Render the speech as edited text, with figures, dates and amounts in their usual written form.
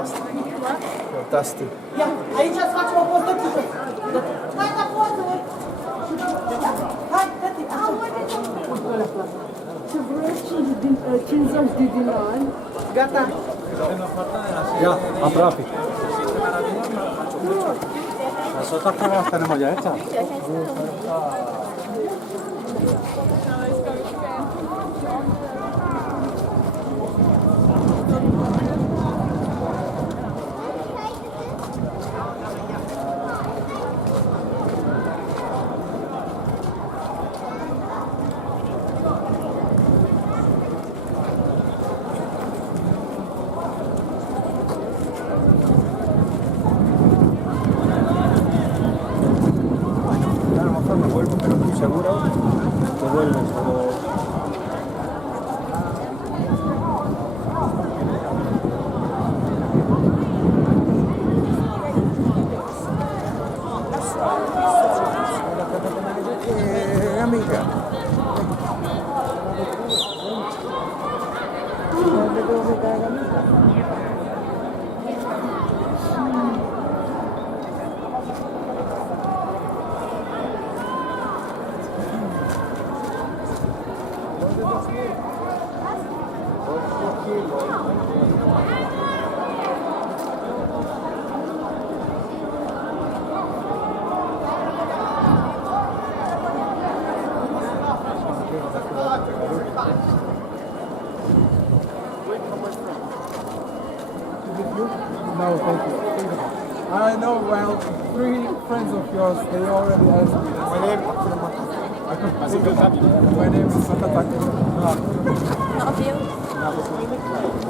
Fantastic. Ia, aici îți facem o poză de tine. Hai la poză! Hai, dă-te! Ce vrei 50 de dinari. Gata. Ia, aproape. Ascolta che va a stare moglietta. A lo mejor me vuelvo, pero estoy seguro que vuelven, pero... amiga. No, thank you. I know, well, 3 friends of yours, they already asked me this. My name is Satataki. Not of you.